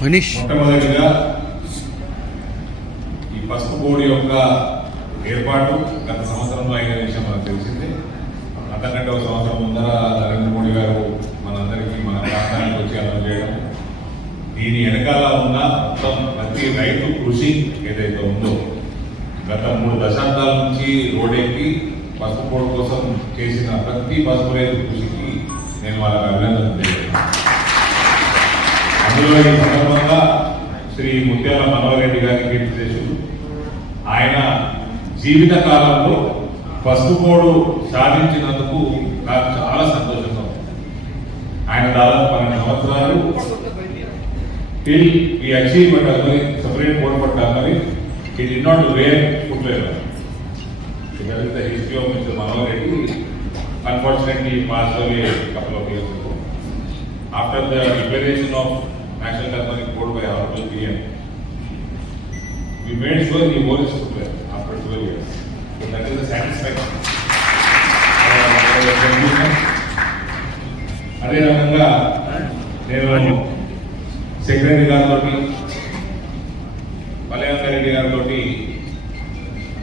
మొట్టమొదటిగా ఈ పసుపు బోర్డు యొక్క ఏర్పాటు గత సంవత్సరంలో అయిన విషయం మనకు తెలిసిందే. అంతకంటే ఒక సంవత్సరం ముందర నరేంద్ర మోడీ గారు మనందరికీ మన ప్రాంతానికి వచ్చి అనౌన్స్ చేయడం, దీని వెనకాల ఉన్న మొత్తం ప్రతి రైతు కృషి ఏదైతే ఉందో గత 3 దశాబ్దాల నుంచి రోడ్డెక్కి పసుపు బోర్డు కోసం చేసిన ప్రతి పసుపు రైతు కృషికి నేను వాళ్ళకి అభినందనలు తెలియజేస్తాను. అందులో ఈ సందర్భంగా శ్రీ ముత్యాల మనోహర్ రెడ్డి గారి కీర్తిశేషులు ఆయన జీవిత కాలంలో పసుపు బోర్డు సాధించినందుకు నాకు చాలా సంతోషంగా ఉంది. ఆయన దాదాపు 12 సంవత్సరాలు till we achieved a separate board for turmeric, he did not wear footwear. So that is the history of Mr. Manohar Reddy. Unfortunately, he passed away a couple of years ago. After the declaration of National Turmeric Board by Honorable PM, we made sure he wore his footwear after 12 years. So that is a satisfaction. అదే రకంగా నేను secretary గారితో మలయాళ రెడ్డి గారితో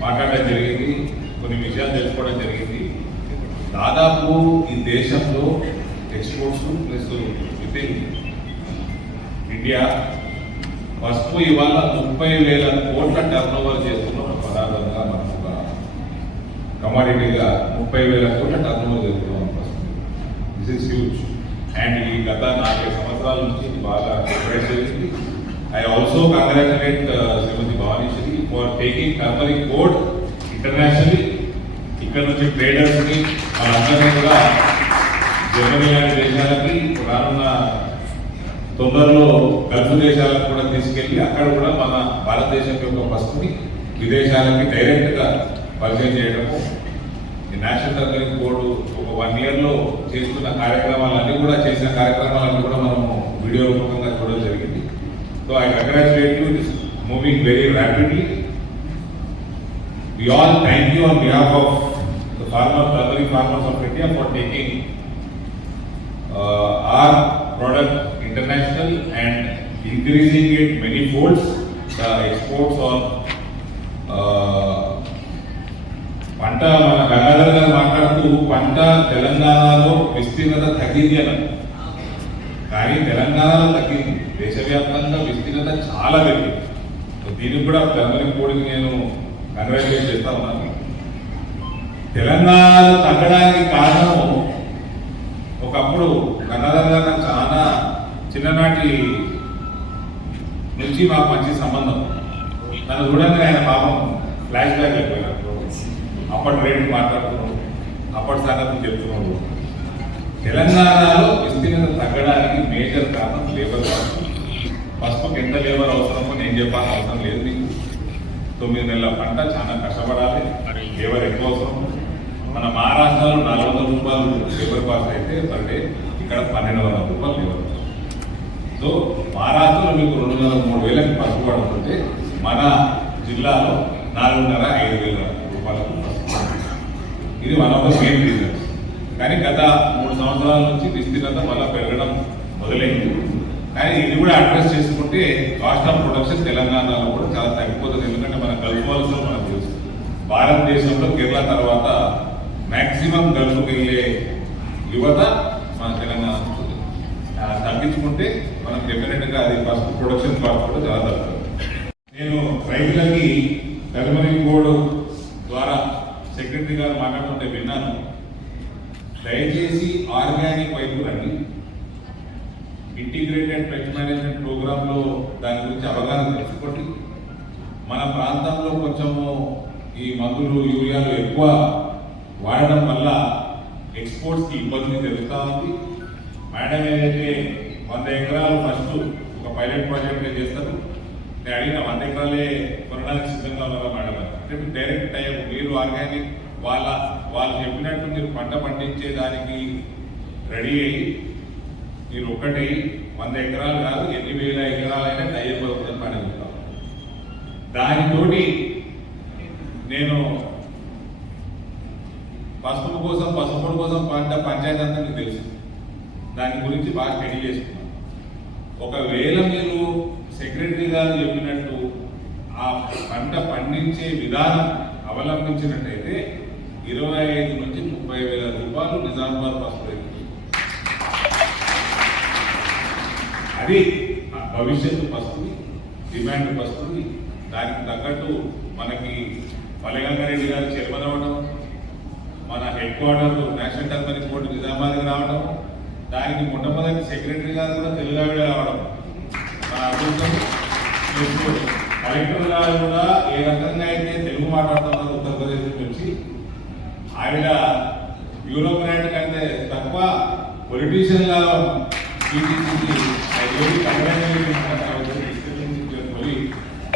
మాట్లాడడం జరిగింది, కొన్ని విషయాలు తెలుసుకోవడం జరిగింది. దాదాపు ఈ దేశంలో exports plus with in India పసుపు ఇవాళ 30,000 కోట్ల టర్న్ ఓవర్ చేస్తున్న ఒక పదార్థంగా మనకు ఒక కమాడిటీగా 30,000 కోట్ల టర్న్ ఓవర్ చేస్తున్నాం పసుపు. This is huge. అండ్ ఈ గత 4 సంవత్సరాల నుంచి బాగా ప్రిపేర్ చేసింది. I also congratulate Srimati Bhavaneswari for taking turmeric code internationally. ఇక్కడ నుంచి ట్రేడర్స్ ని వాళ్ళందరినీ కూడా జర్మనీ లాంటి దేశాలకి రానున్న తొందరలో గల్ఫ్ దేశాలకు కూడా తీసుకెళ్లి అక్కడ కూడా మన భారతదేశం యొక్క పసుపుని విదేశాలకి డైరెక్ట్ గా పరిచయం చేయడము. ఈ నేషనల్ టర్మరిక్ బోర్డు ఒక 1 year లో చేస్తున్న కార్యక్రమాలన్నీ కూడా చేసిన కార్యక్రమాలన్నీ కూడా మనము వీడియో రూపంగా చూడడం జరిగింది. So I congratulate you. It is moving very rapidly. We all thank you on behalf of the turmeric farmers of India for taking our product international and increasing it many folds. The exports on పంట మన గంగాధర్ గారు మాట్లాడుతూ పంట తెలంగాణలో విస్తీర్ణత తగ్గింది అన్నారు. కానీ తెలంగాణలో తగ్గింది, దేశవ్యాప్తంగా విస్తీర్ణత చాలా పెరిగింది. దీనికి కూడా టర్మరిక్ బోర్డుకి నేను కంగ్రాచులేట్ చేస్తా ఉన్నాను. తెలంగాణలో తగ్గడానికి కారణం ఒకప్పుడు గంగాధర్ గారు చాలా చిన్ననాటి నుంచి మాకు మంచి సంబంధం. నన్ను చూడంగానే ఆయన పాపం ఫ్లాష్ బ్యాక్ అయిపోయినారు. అప్పటి రేటు మాట్లాడుతున్నాడు, అప్పటి సంగతి చెప్తున్నాడు. తెలంగాణలో విస్తీర్ణత తగ్గడానికి మేజర్ కారణం లేబర్ కారణం. పసుపుకి ఎంత లేబర్ అవసరమో నేను చెప్పాల్సిన అవసరం లేదు. మీకు 9 నెలల పంట చాలా కష్టపడాలి, లేబర్ ఎక్కువ అవసరం. మన మహారాష్ట్రలో 400 రూపాయలు లేబర్ కాస్ట్ అయితే పర్ డే, ఇక్కడ 1,200 రూపాయలు లేబర్ కాస్ట్. సో మహారాష్ట్రలో మీకు 203,000కి పసుపు పడుతుంటే మన జిల్లాలో 4,500 రూపాయలకు పసుపు. ఇది one of the main reasons. కానీ గత 3 సంవత్సరాల నుంచి విస్తీర్ణత మళ్ళీ పెరగడం మొదలైంది. కానీ ఇది కూడా అడ్రస్ చేసుకుంటే కాస్ట్ ఆఫ్ ప్రొడక్షన్ తెలంగాణలో కూడా చాలా తగ్గిపోతుంది. ఎందుకంటే మన గల్ఫ్లో మనకు తెలుసు, భారతదేశంలో కేరళ తర్వాత మ్యాక్సిమం గల్ఫ్కి వెళ్ళే యువత మన తెలంగాణ తగ్గించుకుంటే మనం డెఫినెట్గా అది ఫస్ట్ ప్రొడక్షన్ కాస్ట్ కూడా చాలా తగ్గుతుంది. నేను రైతులకి టర్మరిక్ బోర్డు ద్వారా సెక్రటరీ గారు మాట్లాడుతుంటే విన్నాను. దయచేసి ఆర్గానిక్ వైపు రండి. ఇంటిగ్రేటెడ్ పెస్ట్ మేనేజ్మెంట్ ప్రోగ్రాంలో దాని గురించి అవగాహన తెలుసుకోండి. మన ప్రాంతంలో కొంచెము ఈ మందులు యూరియాలు ఎక్కువ వాడడం వల్ల ఎక్స్పోర్ట్స్కి ఇబ్బంది జరుగుతూ ఉంది. మేడం ఏదైతే 100 ఎకరాలు ఫస్ట్ ఒక పైలట్ ప్రాజెక్ట్ చేస్తారు, నేను అడిగిన 100 ఎకరాలే కొనడానికి సిద్ధంగా ఉన్నారా మేడం అంటే డైరెక్ట్ టైం మీరు ఆర్గానిక్ వాళ్ళు చెప్పినట్టు మీరు పంట పండించే దానికి రెడీ అయ్యి మీరు ఒకటి 100 ఎకరాలు కాదు 8,000 ఎకరాలైనా టైం అవుతుందని అడుగుతాం. దానితోటి నేను పసుపు కోసం పంట పంచాయతీ అంతా మీకు తెలుసు, దాని గురించి బాగా స్టడీ చేసుకున్నాను. ఒకవేళ మీరు సెక్రటరీ గారు చెప్పినట్టు ఆ పంట పండించే విధానం అవలంబించినట్టయితే 25 నుంచి 30,000 రూపాయలు నిజామాబాద్ పసుపు రైతులు. అది భవిష్యత్తు పసుపుని, డిమాండ్ పసుపుని, దానికి తగ్గట్టు మనకి పల్లెగంగారెడ్డి గారు చైర్మన్ అవ్వడం, మన head quarter national turmeric board నిజామాబాద్కి రావడం, దానికి మొట్టమొదటి సెక్రటరీ గారు కూడా తెలుగావిడ రావడం మన అదృష్టం. కలెక్టర్ గారు కూడా ఏ రకంగా అయితే తెలుగు మాట్లాడుతున్నారు ఉత్తరప్రదేశ్ నుంచి, ఆవిడ బ్యూరోక్రాట్ కంటే తక్కువ politician law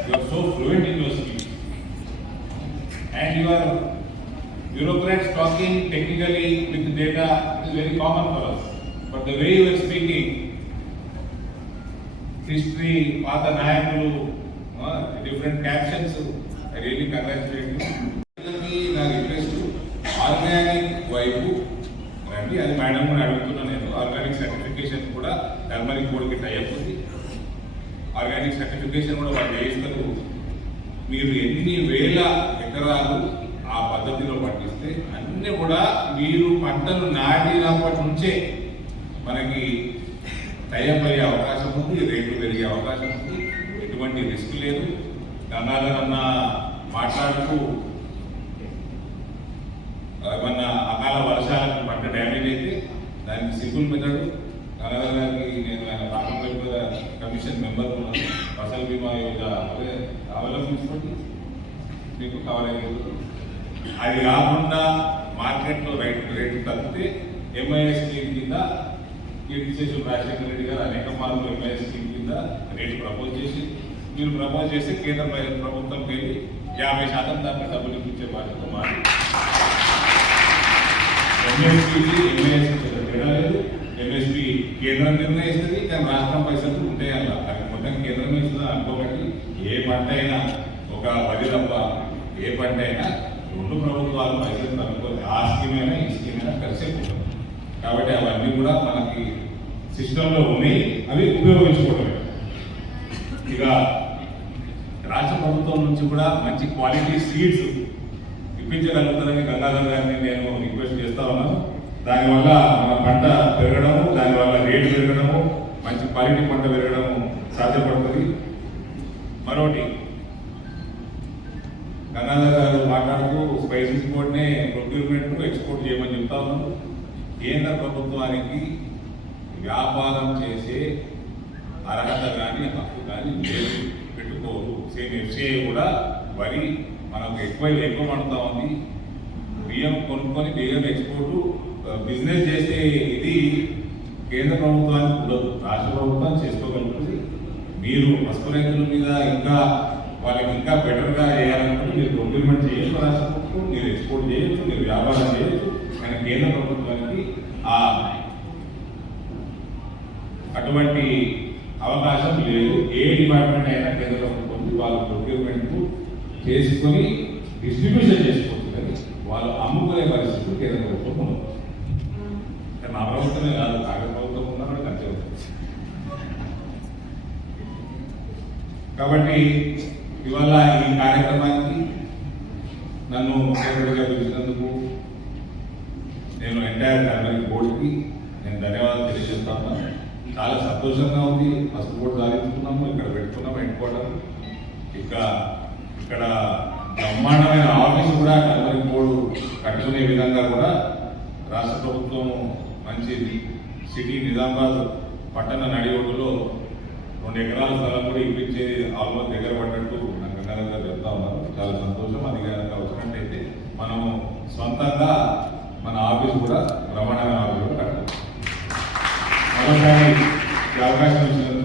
you are so fluent in your speech and you are bureaucrats talking technically with data is very common for us, but the way you are speaking history, path nayakulu, different captions, I really congratulate you. నా request organic వైపు రండి, అది madam కూడా అడుగుతున్నా నేను. Organic certification కూడా turmeric బోర్డుకి type ఉంది, ఆర్గానిక్ సర్టిఫికేషన్ కూడా వాళ్ళు చేయిస్తారు. మీరు ఎన్ని వేల ఎకరాలు ఆ పద్ధతిలో పండిస్తే అన్నీ కూడా మీరు పంటలు నాటినప్పటి నుంచే మనకి టైప్ అయ్యే అవకాశం ఉంది, రేట్లు పెరిగే అవకాశం ఉంది, ఎటువంటి రిస్క్ లేదు. గంగాధర్ అన్న మాట్లాడుతూ ఏమన్నా అకాల వర్షాలకు పంట డ్యామేజ్ అయితే దానికి సింపుల్ మెథడ్ గంగాధర్ గారికి నేను ఆయన పార్లమెంట్ కమిషన్ మెంబర్ ఉన్నాను, ఫసల్ బీమా యోజన అవలంబించుకోండి, మీకు కవర్ అయ్యేది. అది కాకుండా మార్కెట్లో రేటు తగ్గితే ఎంఐఎస్ స్కీమ్ కింద కీర్తిశేషులు రాజశేఖర రెడ్డి గారు అనేక మార్లు ఎంఐఎస్ స్కీమ్ కింద రేటు ప్రపోజ్ చేసి, మీరు ప్రపోజ్ చేస్తే కేంద్ర ప్రభుత్వం వెళ్ళి 50% దాకా డబ్బులు ఇప్పించే బాధ్యత మాది. ఎంఎస్పీకి ఎంఐఎస్ తేడా లేదు. ఎంఎస్పీ కేంద్రం నిర్ణయిస్తుంది, కానీ రాష్ట్రం పైసలు ఉంటాయి అలా. అది మొత్తం కేంద్రం ఇస్తుంది అనుకోబట్టి ఏ పంట అయినా, ఒక వరి తప్ప ఏ పంట అయినా రెండు ప్రభుత్వాలు పైసలు కనుక్కోవాలి. ఆ స్కీమ్ అయినా ఈ స్కీమ్ అయినా కలిసే ఉంటుంది. కాబట్టి అవన్నీ కూడా మనకి సిస్టంలో ఉన్నాయి, అవి ఉపయోగించుకోవడమే. ఇక రాష్ట్ర ప్రభుత్వం నుంచి కూడా మంచి క్వాలిటీ సీడ్స్ ఇప్పించగలుగుతారని గంగాధర్ గారిని నేను రిక్వెస్ట్ చేస్తా ఉన్నాను. దానివల్ల మన పంట పెరగడము, దానివల్ల రేటు పెరగడము, మంచి క్వాలిటీ పంట పెరగడము సాధ్యపడుతుంది. మరొకటి గంగాధర్ గారు మాట్లాడుతూ స్పైసెస్ బోర్డునే ప్రొక్యూర్మెంట్ ఎక్స్పోర్ట్ చేయమని చెప్తా ఉన్నాను. కేంద్ర ప్రభుత్వానికి వ్యాపారం చేసే అర్హత కానీ హక్కు కానీ లేదు, పెట్టుకోరు. సేమ్ ఎఫ్సిఐ కూడా వరి మనకు ఎక్కువ పడుతూ ఉంది. బియ్యం కొనుక్కొని బియ్యం ఎక్స్పోర్టు బిజినెస్ చేసే ఇది కేంద్ర ప్రభుత్వానికి ఉండదు, రాష్ట్ర ప్రభుత్వం చేసుకోగలుగుతుంది. మీరు పసుపు రైతుల మీద ఇంకా వాళ్ళకి ఇంకా బెటర్గా చేయాలనుకుంటే మీరు ప్రొక్యూర్మెంట్ చేయొచ్చు, రాష్ట్ర ప్రభుత్వం మీరు ఎక్స్పోర్ట్ చేయొచ్చు, మీరు వ్యాపారం చేయొచ్చు. కానీ కేంద్ర ప్రభుత్వానికి అటువంటి అవకాశం లేదు. ఏ డిపార్ట్మెంట్ అయినా కేంద్ర ప్రభుత్వం వాళ్ళు ప్రొక్యూర్మెంట్ చేసుకొని డిస్ట్రిబ్యూషన్ చేసుకోవచ్చు, కానీ వాళ్ళు అమ్ముకునే పరిస్థితులు కేంద్ర ప్రభుత్వం ఉండదు. మా ప్రభుత్వమే కాదు, కాంగ్రెస్ ప్రభుత్వం ఉన్నా కూడా ఖర్చు అవుతుంది. కాబట్టి ఇవాళ ఈ కార్యక్రమానికి నన్ను ముఖ్యమంత్రిగా పిలిచినందుకు నేను ఎంటైర్ టర్మరిక్ బోర్డుకి నేను ధన్యవాదాలు తెలియజేస్తాను. చాలా సంతోషంగా ఉంది. పసుపు బోర్డు సాధించుకున్నాము, ఇక్కడ పెట్టుకున్నాము హెడ్ క్వార్టర్. ఇక్కడ బ్రహ్మాండమైన ఆఫీసు కూడా టర్మరిక్ బోర్డు కట్టుకునే విధంగా కూడా రాష్ట్ర ప్రభుత్వం మంచి సిటీ నిజామాబాద్ పట్టణ నడిగొడ్డులో 2 ఎకరాల స్థలం కూడా ఇప్పించేది ఆల్మోస్ట్ దగ్గర పడ్డట్టు నాకు గంగాధర్ గారు చెప్తా ఉన్నారు. చాలా సంతోషం. అది కనుక వచ్చినట్టయితే మనము సొంతంగా మన ఆఫీస్ కూడా బ్రహ్మాండమైన ఆఫీస్ కూడా కట్టాలి. మరోసారి ఈ అవకాశం ఇచ్చినందుకు